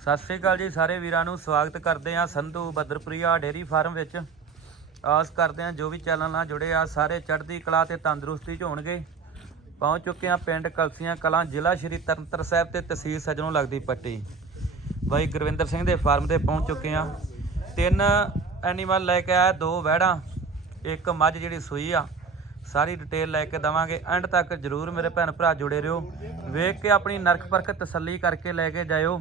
ਸਤਿ ਸ੍ਰੀ ਅਕਾਲ ਜੀ ਸਾਰੇ ਵੀਰਾਂ ਨੂੰ, ਸਵਾਗਤ ਕਰਦੇ ਆ ਸੰਧੂ ਬਦਰਪ੍ਰਿਆ ਡੇਰੀ ਫਾਰਮ ਵਿੱਚ। ਆਸ ਕਰਦੇ ਆ ਜੋ ਵੀ ਚੈਨਲ ਨਾਲ ਜੁੜੇ ਆ, ਸਾਰੇ ਚੜ੍ਹਦੀ ਕਲਾ ਤੇ ਤੰਦਰੁਸਤੀ ਚ ਹੋਣਗੇ। ਪਹੁੰਚ ਚੁੱਕੇ ਆ ਪਿੰਡ ਕਲਸੀਆਂ ਕਲਾਂ, ਜ਼ਿਲ੍ਹਾ ਸ਼੍ਰੀ ਤਰਨਤਾਰਨ ਸਾਹਿਬ ਤੇ ਤਹਿਸੀਲ ਸਜਣੋਂ ਲੱਗਦੀ ਪੱਟੀ। ਬਾਈ ਗੁਰਵਿੰਦਰ ਸਿੰਘ ਦੇ ਫਾਰਮ ਤੇ ਪਹੁੰਚ ਚੁੱਕੇ ਆ ਤਿੰਨ ਐਨੀਮਲ ਲੈ ਕੇ ਆਇਆ, ਦੋ ਵਹਿੜਾਂ, ਇੱਕ ਮੱਝ ਜਿਹੜੀ ਸੂਈ ਆ। ਸਾਰੀ ਡਿਟੇਲ ਲੈ ਕੇ ਦਵਾਂਗੇ। ਐਂਡ ਤੱਕ ਜਰੂਰ ਮੇਰੇ ਭੈਣ ਭਰਾ ਜੁੜੇ ਰਹੋ। ਵੇਖ ਕੇ ਆਪਣੀ ਨਰਖ ਪਰਖ ਤਸੱਲੀ ਕਰਕੇ ਲੈ ਕੇ ਜਾਇਓ।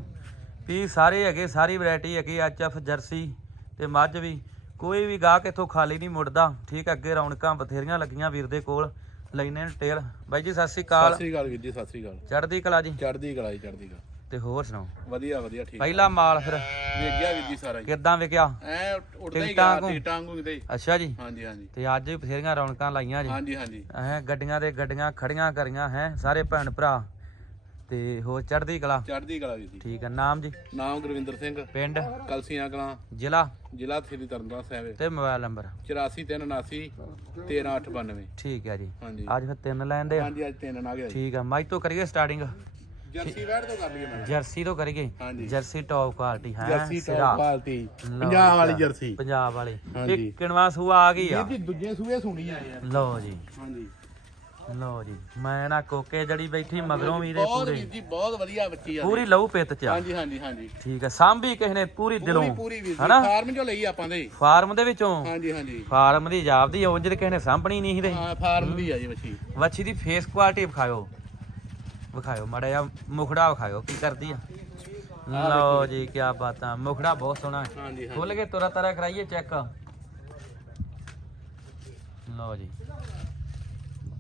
ਵੀ ਸਾਰੇ ਹੈਗੇ ਸਾਰੀ ਵੈਰਾਈਟੀ ਹੈਗੀ ਐਚਐਫ ਜਰਸੀ ਤੇ ਮੱਝ ਵੀ। ਕੋਈ ਵੀ ਗਾਹਕ ਇੱਥੋਂ ਖਾਲੀ ਨਹੀਂ ਮੁੜਦਾ। ਠੀਕ ਅੱਗੇ ਰੌਣਕਾਂ ਬਥੇਰੀਆਂ ਲੱਗੀਆਂ ਵੀਰ ਦੇ ਕੋਲ। ਲੈਨੇ ਡਿਟੇਲ ਬਾਈ ਜੀ ਸਤਿ ਸ੍ਰੀ ਸਤਿ ਅਕਾਲ ਸ੍ਰੀ ਅਕਾਲ ਵੀਰ ਜੀ ਸਤਿ ਸ੍ਰੀ ਅਕਾਲ। ਚੜ੍ਹਦੀ ਕਲਾ ਜੀ। ਚੜ੍ਹਦੀ ਕਲਾ ਜੀ ਚੜ੍ਹਦੀ ਕਲਾ। ਤੇ ਹੋਰ ਸੁਣਾਓ? ਵਧੀਆ ਵਧੀਆ ਠੀਕ ਪਹਿਲਾ ਮਾਲ ਫਿਰ। ਵੇਖ ਗਿਆ ਵੀਰ ਜੀ ਸਾਰਾ ਕਿੱਦਾਂ ਵਿਕਿਆ ਐ ਉੱਡਦਾ ਹੀ ਗਿਆ ਕਿਤੇ। ਹੀ। ਅੱਛਾ ਜੀ। ਹਾਂਜੀ ਹਾਂਜੀ। ਤੇ ਅੱਜ ਵੀ ਬਥੇਰੀਆਂ ਰੌਣਕਾਂ ਲਾਈਆਂ ਜੀ। ਹਾਂਜੀ ਹਾਂਜੀ। ਐ ਗੱਡੀਆਂ ਦੇ ਗੱਡੀਆਂ ਖੜੀਆਂ ਕਰੀਆਂ ਹੈ ਸਾਰੇ ਭੈਣ ਭਰਾ। ਤੇ ਹੋਰ ਚੜ੍ਹਦੀ ਕਲਾ? ਚੜ੍ਹਦੀ ਕਲਾ ਜੀ ਠੀਕ ਹੈ ਨਾਮ ਜੀ? ਨਾਮ ਗੁਰਵਿੰਦਰ ਸਿੰਘ। ਪਿੰਡ? ਕਲਸੀਆਂ ਕਲਾਂ। ਜ਼ਿਲ੍ਹਾ? ਜ਼ਿਲ੍ਹਾ ਸ੍ਰੀ ਤਰਨਤਾਰਨ ਸਾਹਿਬ ਤੇ ਮੋਬਾਈਲ ਨੰਬਰ? 8479 13892 ਠੀਕ ਹੈ ਜੀ। ਹਾਂਜੀ। ਅੱਜ ਫਿਰ ਤਿੰਨ ਲੈਂਦੇ ਆ? ਹਾਂਜੀ ਅੱਜ ਤਿੰਨ ਨਾ ਗਿਆ ਠੀਕ ਆ ਮਾਈ ਤੋਂ ਕਰੀਏ ਸਟਾਰਟਿੰਗ ਜਰਸੀ ਵੈੜ ਤੋਂ ਕਰ ਲਈਏ ਮੈਂ ਜਰਸੀ ਤੋਂ ਕਰੀਏ? ਹਾਂਜੀ। ਜਰਸੀ ਟੌਪ ਕੁਆਲਿਟੀ ਹੈ? ਜਰਸੀ। ਟੌਪ ਕੁਆਲਿਟੀ ਪੰਜਾਬ ਵਾਲੀ ਜਰਸੀ। ਪੰਜਾਬ ਵਾਲੀ। ਇਹ ਕਿਣਵਾ ਸੂਆ ਆ ਗਈ ਆ? ਜੀ ਦੂਜੇ ਸੂਏ ਸੁਣੀ ਆ ਯਾਰ। ਲਓ ਜੀ। ਹਾਂਜੀ। ਲਓ ਜੀ ਮੈਂ ਨਾ ਕੋਕੇ ਜੜੀ ਬੈਠੀ ਮਗਰੋਂ ਵੀ ਦੇ ਬਹੁਤ ਪੂਰੇ। ਵੀਰ ਜੀ ਬਹੁਤ ਵਧੀਆ ਬੱਚੀ ਆ। ਪੂਰੀ ਲਹੂ ਪਿੱਤ ਚ ਆ। ਹਾਂਜੀ ਹਾਂਜੀ ਹਾਂਜੀ। ਠੀਕ ਹੈ ਸਾਂਭੀ ਕਿਸੇ ਨੇ ਪੂਰੀ ਦਿਲੋਂ ਪੂਰੀ ਪੂਰੀ ਵੀਰ ਜੀ ਹਨਾ? ਫਾਰਮ ਚੋਂ ਲਈ ਆਪਾਂ ਦੇ। ਫਾਰਮ ਦੇ ਵਿੱਚੋਂ? ਹਾਂਜੀ ਹਾਂਜੀ। ਫਾਰਮ ਦੀ ਜਾਪਦੀ ਉਂਝ ਤੇ ਕਿਸੇ ਨੇ ਸਾਂਭਣੀ ਨਹੀਂ ਸੀ ਤੇ। ਹਾਂ ਫਾਰਮ ਦੀ ਆ ਜੀ ਮੱਛੀ ਵੱਛੀ ਦੀ ਫੇਸ ਕੁਆਲਿਟੀ ਵਿਖਾਇਓ। ਵਿਖਾਇਓ ਮਾੜਾ ਜਿਹਾ ਮੁਖੜਾ ਵਿਖਾਇਓ ਕੀ ਕਰਦੀ ਆ। ਲਓ ਜੀ। ਕੀ ਬਾਤਾਂ ਮੁਖੜਾ ਬਹੁਤ ਸੋਹਣਾ ਹੈ। ਹਾਂਜੀ ਹਾਂਜੀ। ਖੁੱਲ ਕੇ ਤੁਰਾ ਤਰਾ ਕਰਾਈਏ ਚੈੱਕ। ਲਓ ਜੀ।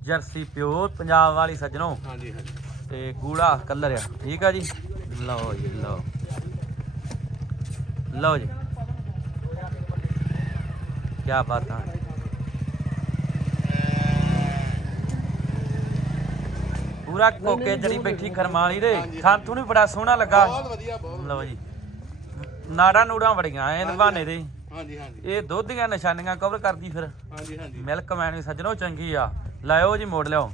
ਜਰਸੀ ਪਿਓਰ ਪੰਜਾਬ ਵਾਲੀ ਸੱਜਣੋ। ਹਾਂਜੀ ਹਾਂਜੀ। ਤੇ ਗੂੜਾ ਕਲਰ ਆ। ਠੀਕ ਆ ਜੀ? ਲਓ ਜੀ ਲਓ। ਲਓ ਜੀ। ਕੀ ਬਾਤਾਂ ਪੂਰਾ ਕੋਕੇ ਜੜੀ ਬੈਠੀ ਖਰਮਾਲੀ ਦੇ। ਖਾਂਤੂ ਨੂੰ ਬੜਾ ਸੋਹਣਾ ਲੱਗਾ। ਬਹੁਤ ਵਧੀਆ ਬਹੁਤ ਲਓ ਜੀ। ਨਾੜਾ ਨੂੜਾਂ ਬੜੀਆਂ ਐ ਨਵਾਨੇ ਦੇ। ਹਾਂਜੀ ਹਾਂਜੀ। ਇਹ ਦੁੱਧ ਦੀਆਂ ਨਿਸ਼ਾਨੀਆਂ ਕਵਰ ਕਰਦੀ ਫਿਰ। ਹਾਂਜੀ ਹਾਂਜੀ। ਮਿਲਕ ਮੈਨ ਵੀ ਸੱਜਣੋ ਚੰਗੀ ਆ। ਲਾਇਓ ਜੀ ਮੋੜ ਲਿਓ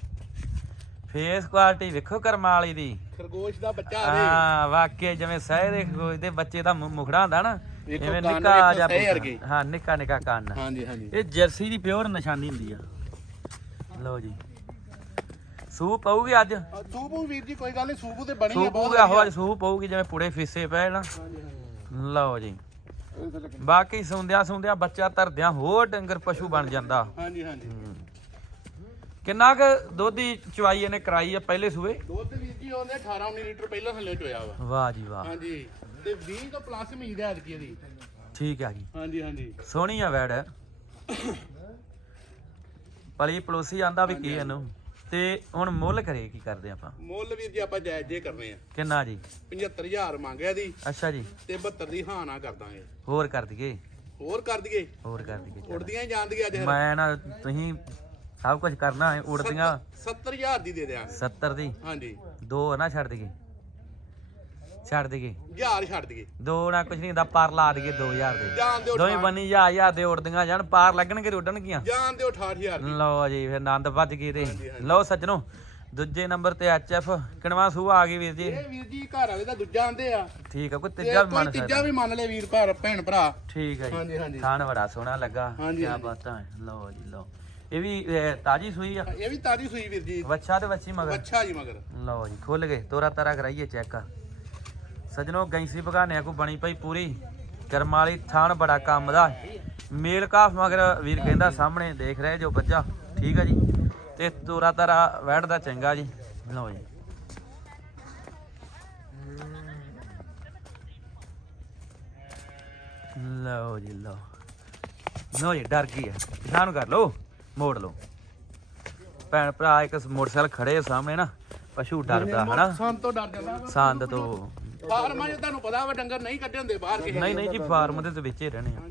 ਫੇਸ ਕੁਆਲਿਟੀ ਵੇਖੋ ਕਰਮਾ ਵਾਲੀ ਦੀ। ਖਰਗੋਸ਼ ਦਾ ਬੱਚਾ ਆ ਹਾਂ ਵਾਕਿਆ ਜਿਵੇਂ ਸਹਿ ਦੇ ਖੋਜ ਦੇ ਬੱਚੇ ਦਾ ਮੁਖੜਾ ਹੁੰਦਾ ਨਾ ਕੰਨ ਨਿੱਕਾ। ਵਰਗੇ। ਹਾਂ ਨਿੱਕਾ ਨਿੱਕਾ ਕੰਨ। ਹਾਂਜੀ ਹਾਂਜੀ। ਇਹ ਜਰਸੀ ਦੀ ਪਿਓਰ ਨਿਸ਼ਾਨੀ ਹੁੰਦੀ ਆ। ਲਓ ਜੀ। ਸੂਪ ਪਊਗੀ ਅੱਜ? ਸੂਪੂ ਵੀਰ ਜੀ ਕੋਈ ਗੱਲ ਨਹੀਂ ਸੂਪੂ ਤੇ ਬਣੀ ਆ ਸੂਪ ਬਹੁਤ ਆਹੋ ਅੱਜ ਸੂਪ ਪਊਗੀ ਜਿਵੇਂ ਪੁੜੇ ਫੀਸੇ ਪਏ ਨਾ। ਲਓ ਜੀ। ਬਾਕੀ ਸੁੰਦਿਆਂ ਸੁੰਦਿਆਂ ਬੱਚਾ ਧਰਦਿਆਂ ਹੋਰ ਡੰਗਰ ਪਸ਼ੂ ਬਣ ਜਾਂਦਾ। ਹਾਂਜੀ ਹਾਂਜੀ। ਕਿੰਨਾ ਕੁ ਦੁੱਧ ਦੀ ਚਵਾਈ ਇਹਨੇ ਕਰਾਈ ਆ ਪਹਿਲੇ ਸੂਏ? ਦੁੱਧ ਵੀਰ ਜੀ ਉਹਨੇ 18 19 ਲੀਟਰ ਪਹਿਲਾਂ ਥੱਲੇ ਚੋਇਆ ਵਾ। ਵਾਹ ਜੀ ਵਾਹ। ਹਾਂਜੀ। ਤੇ 20 ਤੋਂ ਪਲੱਸ ਉਮੀਦ ਹੈ ਐਤਕੀ ਇਹਦੀ। ਠੀਕ ਆ ਜੀ। ਹਾਂਜੀ ਹਾਂਜੀ। ਸੋਹਣੀ ਆ ਵੈੜ। ਪਲੀ ਪਲੋਸੀ ਆਂਦਾ ਵੀ ਕੀ ਇਹਨੂੰ? ਤੇ ਹੁਣ ਮੁੱਲ ਕਰੇ ਕੀ ਕਰਦੇ ਆਪਾਂ? ਮੁੱਲ ਵੀਰ ਜੀ ਆਪਾਂ ਜਾਇਜ਼ ਜੇ ਕਰਨੇ ਆ। ਕਿੰਨਾ ਜੀ? 75000 ਮੰਗਿਆ ਦੀ ਅੱਛਾ ਜੀ। ਤੇ 72 ਦੀ ਹਾਂ ਨਾ ਕਰ ਦਾਂਗੇ। ਹੋਰ ਕਰ ਦਈਏ। ਹੋਰ ਕਰ ਦਈਏ। ਹੋਰ ਕਰ ਦਈਏ। ਉੜਦੀਆਂ ਹੀ ਜਾਂਦੀਆਂ ਅੱਜ ਮੈਂ ਨਾ ਤੁਸੀਂ ਸਭ ਕੁਝ ਕਰਨਾ ਹੈ ਉੜਦੀਆਂ। 70000 ਦੀ ਦੇ ਦਿਆਂਗੇ। 70 ਦੀ? ਹਾਂਜੀ। ਦੋ ਨਾ ਛੱਡ ਦਈਏ। ਛੱਡ ਦਈਏ। ਹਜ਼ਾਰ ਛੱਡ ਦਈਏ। ਦੋ ਨਾ ਕੁਝ ਨਹੀਂ ਹੁੰਦਾ ਪਾਰ ਲਾ ਦਈਏ 2000 ਦੇ। ਦੋਵੇਂ ਬੰਨੀ ਜਾ ਹਜ਼ਾਰ ਦੇ ਉੜਦੀਆਂ ਜਾਣ ਪਾਰ ਲੱਗਣਗੇ ਤੇ ਉੱਡਣਗੀਆਂ। ਜਾਣ ਦਿਓ 68000 ਦੀ। ਲਓ ਜੀ ਫਿਰ ਆਨੰਦ ਵੱਜ ਗਈ ਤੇ। ਹਾਂਜੀ, ਹਾਂਜੀ। ਲਓ ਸੱਜਣੋ ਦੂਜੇ ਨੰਬਰ ਤੇ ਐਚਐਫ ਕਿਣਵਾ ਸੂਆ ਆ ਗਈ ਵੀਰ ਜੀ। ਇਹ ਵੀਰ ਜੀ ਘਰ ਵਾਲੇ ਦਾ ਦੂਜਾ ਆਂਦੇ ਆ। ਠੀਕ ਆ ਕੋਈ ਤੀਜਾ ਵੀ ਮੰਨ ਤੀਜਾ ਸਕਦਾ ਵੀ ਮੰਨ ਲੈ ਵੀਰ ਭਰਾ ਭੈਣ ਭਰਾ। ਠੀਕ ਹਾਂਜੀ, ਜੀ। ਹਾਂਜੀ। ਥਾਣ ਬੜਾ ਸੋਹਣਾ ਲੱਗਾ। ਹਾਂਜੀ, ਕੀ ਹਾਂਜੀ। ਬਾਤਾਂ। ਲਓ ਜੀ ਲਓ। ਇਹ ਵੀ ਤਾਜੀ ਸੂਈ ਆ? ਇਹ ਵੀ ਤਾਜੀ ਸੂਈ ਵੀਰ ਜੀ। ਵੱਛਾ ਤੇ ਵੱਛੀ ਮਗਰ? ਅੱਛਾ ਜੀ ਮਗਰ। ਲਓ ਜੀ ਖੁੱਲ ਗਏ। ਤੋਰਾ ਤਾਰਾ ਕਰਾਈਏ ਚੈੱਕ। ਸਜਣੋ ਗੈਂਸੀ ਬਗਾਨਿਆਂ ਕੋ ਬਣੀ ਪਈ ਪੂਰੀ। ਕਰਮ ਵਾਲੀ ਥਾਣ ਬੜਾ ਕੰਮ ਦਾ। ਮੇਲ ਕਾਫ ਮਗਰ ਵੀਰ ਕਹਿੰਦਾ ਸਾਹਮਣੇ ਦੇਖ ਰਹੇ ਜੋ ਬੱਚਾ। ਠੀਕ ਆ ਜੀ। ਤੇ ਤੋਰਾ ਤਾਰਾ ਵੈੜਦਾ ਚੰਗਾ ਜੀ। ਲਓ ਜੀ। ਲਓ ਜੀ ਲਓ। ਲਓ ਜੀ ਡਰ ਗਈ ਹੈ ਕਰ ਲਓ। ਮੋੜ ਲਓ। ਭੈਣ ਭਰਾ ਇੱਕ ਮੋਟਰਸਾਈਕਲ ਖੜੇ ਸਾਹਮਣੇ ਨਾ ਪਸ਼ੂ ਡਰਦਾ ਹਨਾ? ਸੰਤ ਤੋਂ ਡਰ ਜਾਂਦਾ ਸੰਦ ਤੋਂ। ਫਾਰਮਾਂ 'ਚ ਤੁਹਾਨੂੰ ਪਤਾ ਵਾ ਡੰਗਰ ਨਹੀਂ ਕੱਢੇ ਹੁੰਦੇ ਬਾਹਰ ਕਿਸੇ ਨਹੀਂ ਨਹੀਂ ਜੀ ਫਾਰਮ ਦੇ ਤੇ ਵਿੱਚ ਹੀ ਰਹਿਣੇ ਆ।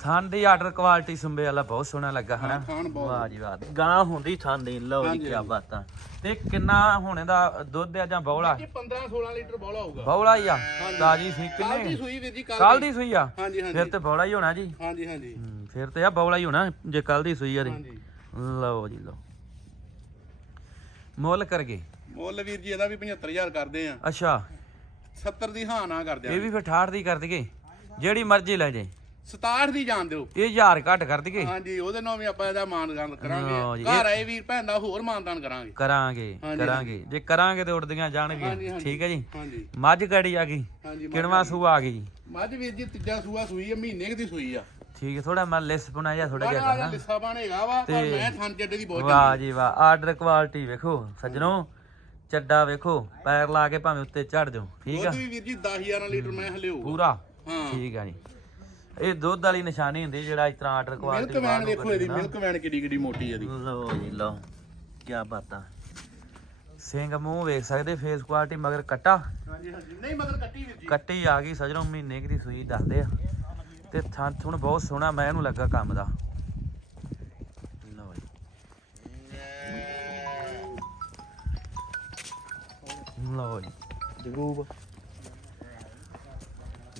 ਥਾਂ ਦੀ ਆਰਡਰ ਕੁਆਲਿਟੀ ਸੁੰਬੇ ਵਾਲਾ ਬਹੁਤ ਸੋਹਣਾ ਲੱਗਾ ਹਨਾ? ਵਾਹ ਜੀ ਵਾਹ ਗਾਂ ਹੁੰਦੀ ਥਾਂ ਦੀ ਲਓ ਜੀ ਕੀ। ਬਾਤਾਂ ਤੇ ਕਿੰਨਾ ਹੋਣੇ ਦਾ ਦੁੱਧ ਆ ਜਾਂ ਬੌਲਾ? ਇਹ 15 16 ਲੀਟਰ ਬੋਲਾ ਹੋਊਗਾ। ਬੌਲਾ ਹੀ ਆ। ਤਾਜੀ ਸੀ ਕੱਲ ਦੀ ਕਿੰਨੇ ਸੂਈ ਵੀਰ ਜੀ ਕੱਲ ਦੀ ਸੂਈ ਆ? ਹਾਂਜੀ ਫਿਰ ਹਾਂਜੀ ਤੇ ਬੌਲਾ ਹੀ ਹੋਣਾ ਜੀ। ਹਾਂਜੀ ਹਾਂਜੀ। ਫਿਰ ਤੇ ਆ ਬੌਲਾ ਹੀ ਹੋਣਾ ਜੇ ਕੱਲ ਦੀ ਸੂਈ ਆ ਹਾਂਜੀ। ਲਓ ਜੀ ਲਓ। ਮੁੱਲ ਕਰਗੇ ਮੁੱਲ ਵੀਰ ਜੀ ਇਹਦਾ ਵੀ 75000 ਕਰਦੇ ਆ। ਅੱਛਾ। 70 ਦੀ ਹਾਂ ਨਾ ਕਰਦੇ ਇਹ ਆ ਵੀ ਫਿਰ 68 ਦੀ ਕਰ ਦਈਏ। ਜਿਹੜੀ ਮਰਜ਼ੀ ਲੈ ਜੇ। 67 ਦੀ ਜਾਣ ਦਿਓ। ਇਹ ਹਜ਼ਾਰ ਘੱਟ ਕਰ ਦਈਏ। ਹਾਂਜੀ ਉਹਦੇ ਨਾਲ ਵੀ ਆਪਾਂ ਇਹਦਾ ਮਾਨਦਾਨ ਲਓ ਕਰਾਂਗੇ ਘਰ ਆਏ ਵੀਰ ਭੈਣ ਦਾ ਹੋਰ ਮਾਨਦਾਨ ਕਰਾਂਗੇ। ਕਰਾਂਗੇ ਹਾਂਜੀ, ਕਰਾਂਗੇ। ਜੇ ਕਰਾਂਗੇ ਤੇ ਉੱਡਦੀਆਂ ਹਾਂਜੀ, ਜਾਣਗੀਆਂ। ਹਾਂਜੀ। ਠੀਕ ਹੈ ਜੀ? ਹਾਂਜੀ। ਮੱਝ ਗੜੀ ਆ ਗਈ? ਹਾਂਜੀ ਕਿਣਵਾ ਸੂ ਆ ਗਈ। ਮੱਝ ਵੀਰ ਜੀ ਤੀਜਾ ਸੂਆ ਸੂਈ ਆ ਮਹੀਨੇ ਕੁ ਦੀ ਸੂਈ ਆ। ਠੀਕ ਹੈ ਥੋੜਾ ਮੈਂ ਲਿਸ ਬਣਾ ਜਾ ਥੋੜਾ ਬੜਾ ਜਿਹਾ ਜਿਹਾ ਕਰਨਾ। ਲਿੱਸਾ ਬਣੇਗਾ ਵਾ ਪਰ ਤੇ- ਮੈਂ ਥਣ ਚੱਡੇ ਦੀ ਬਹੁਤ ਵਾਹ ਜੀ ਵਾਹ ਆਰਡਰ ਕੁਆਲਿਟੀ ਵੇਖੋ ਸੱਜਣੋ। ਚੱਡਾ ਵੇਖੋ ਪੈਰ ਲਾ ਕੇ ਭਾਵੇਂ ਉੱਤੇ ਚੜ ਜਾਓ। ਠੀਕ ਆ? ਦੁੱਧ ਵੀ ਵੀਰ ਜੀ 10000 ਲੀਟਰ ਮੈਂ ਹਲਿਓ ਪੂਰਾ? ਹਾਂ। ਠੀਕ ਆ ਜੀ। ਇਹ ਦੁੱਧ ਵਾਲੀ ਨਿਸ਼ਾਨੀ ਹੁੰਦੀ ਜਿਹੜਾ ਇਸ ਤਰ੍ਹਾਂ ਆਰਡਰ ਮਿਲਕ ਕੁਆਲਿਟੀ ਵੈਨ ਦੇਖੋ ਇਹਦੀ ਮਿਲਕ ਵੈਨ ਕਿੱਡੀ ਕਿੱਡੀ ਮੋਟੀ ਆ ਇਹਦੀ। ਲਓ ਜੀ ਲਓ। ਕੀ ਬਾਤਾਂ ਸਿੰਘ ਮੂੰਹ ਵੇਖ ਸਕਦੇ ਫੇਸ ਕੁਆਲਿਟੀ ਮਗਰ ਕੱਟਾ। ਹਾਂਜੀ ਹਾਂਜੀ। ਨਹੀਂ ਮਗਰ ਕੱਟੀ ਵੀਰ ਜੀ। ਕੱਟੀ ਆ ਗਈ ਸਜਣੋ ਮਹੀਨੇ ਦੀ ਸੂਈ ਦੱਸਦੇ ਆ। ਤੇ ਥਾਂ ਥੁਣ ਬਹੁਤ ਸੋਹਣਾ ਮੈਂ ਇਹਨੂੰ ਲੱਗਾ ਕੰਮ ਦਾ। ਲਓ ਜੀ। ਲਓ ਜੀ। ਜਰੂਬ।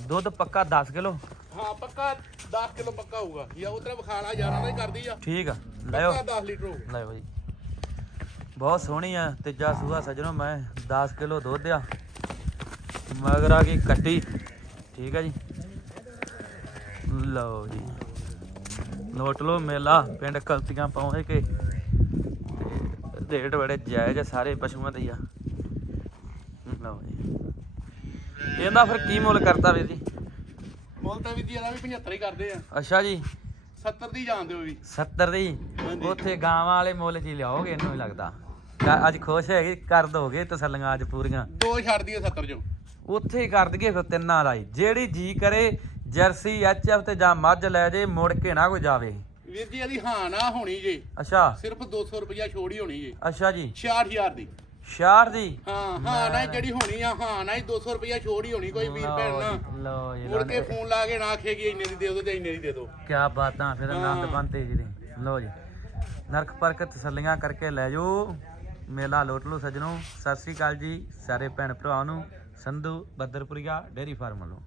ਦੁੱਧ ਪੱਕਾ 10 ਕਿਲੋ। ਹਾਂ ਪੱਕਾ 10 ਕਿਲੋ ਪੱਕਾ ਹੋਊਗਾ। ਜਾਂ ਉਤਰਾ ਵਿਖਾਲਾ 11 ਦਾ ਹੀ ਕਰਦੀ ਆ। ਠੀਕ ਆ। ਲਿਓ ਪੱਕਾ 10 ਲੀਟਰ ਜੀ। ਬਹੁਤ ਸੋਹਣੀ ਆ ਤੀਜਾ ਸੂਆ ਸਜਣੋ ਮੈਂ 10 ਕਿਲੋ ਦੁੱਧ ਆ। ਮਗਰ ਆ ਗਈ ਕੱਟੀ। ਠੀਕ ਆ ਜੀ। ਲਓ ਜੀ। ਨੋਟ ਲਓ ਮੇਲਾ ਪਿੰਡ ਕਲਤੀਆਂ ਪਾਉਂਦੇ ਕੇ ਤੇ ਰੇਟ ਬੜੇ ਜਾਇਜ਼ ਆ ਸਾਰੇ ਪਸ਼ੂਆਂ ਦੇ ਆ। ਲਓ ਜੀ। ਇਹਦਾ ਫਿਰ ਕੀ ਮੁੱਲ ਕਰਤਾ ਵੀਰ ਜੀ? ਮੁੱਲ ਤਾਂ ਵੀਰ ਜੀ ਇਹਦਾ ਵੀ 75 ਹੀ ਕਰਦੇ ਆ। ਅੱਛਾ ਜੀ। 70 ਦੀ ਜਾਣਦੇ ਹੋ ਵੀ। 70 ਦੀ। ਉੱਥੇ ਗਾਵਾਂ ਵਾਲੇ ਮੁੱਲ ਜੀ ਲਿਆਓਗੇ ਇਹਨੂੰ ਹੀ ਲੱਗਦਾ। ਅੱਜ ਖੁਸ਼ ਹੈਗੇ ਕਰ ਦੋਗੇ ਤਸੱਲੀਆਂ ਅੱਜ ਪੂਰੀਆਂ। ਦੋ ਛੱਡ ਦਈਏ 70 ਚੋਂ। ਉੱਥੇ ਹੀ ਕਰ ਦਈਏ ਫਿਰ ਤਿੰਨਾਂ ਦਾ ਹੀ। ਜਿਹੜੀ ਜੀ ਕਰੇ ਜਰਸੀ ਐਚਐਫ ਤੇ ਜਾਂ ਮੱਝ ਲੈ ਜੇ ਮੁੜ ਕੇ ਨਾ ਕੋਈ ਜਾਵੇ। ਵੀਰ ਜੀ ਇਹਦੀ ਹਾਂ ਨਾ ਹੋਣੀ ਜੇ। ਅੱਛਾ। ਸਿਰਫ 200 ਰੁਪਇਆ ਛੋੜ ਹੋਣੀ ਜੇ। ਅੱਛਾ ਜੀ। 66000 ਦੀ। 66 ਦੀ? ਹਾਂ ਹਾਂ ਨਾ ਹੀ ਜਿਹੜੀ ਹੋਣੀ ਆ ਹਾਂ ਨਾ ਹੀ 200 ਰੁਪਇਆ ਛੋੜ ਹੀ ਹੋਣੀ ਕੋਈ ਵੀਰ ਭੈਣ ਨਾ ਲਓ ਜੀ ਮੁੜ ਕੇ ਫੋਨ ਲਾ ਕੇ ਨਾ ਆਖੇਗੀ ਇੰਨੇ ਦੀ ਦੇ ਦਿਓ ਤੇ ਇੰਨੇ ਦੀ ਦੇ ਦਿਓ। ਕੀ ਬਾਤਾਂ ਫਿਰ ਆਨੰਦ। ਬੰਤੇ ਜੀ ਦੇ। ਲਓ ਜੀ। ਨਰਕ ਪਰਕ ਤਸੱਲੀਆਂ ਕਰਕੇ ਲੈ ਜਾਓ। ਮੇਲਾ ਲੋਟ ਲਓ ਸਜਣੋ। ਸਤਿ ਸ੍ਰੀ ਅਕਾਲ ਜੀ ਸਾਰੇ ਭੈਣ ਭਰਾਵਾਂ ਨੂੰ। ਸੰਧੂ ਬੱਦਰਪੁਰੀਆ ਡੇਰੀ ਫਾਰਮ ਵੱਲੋਂ।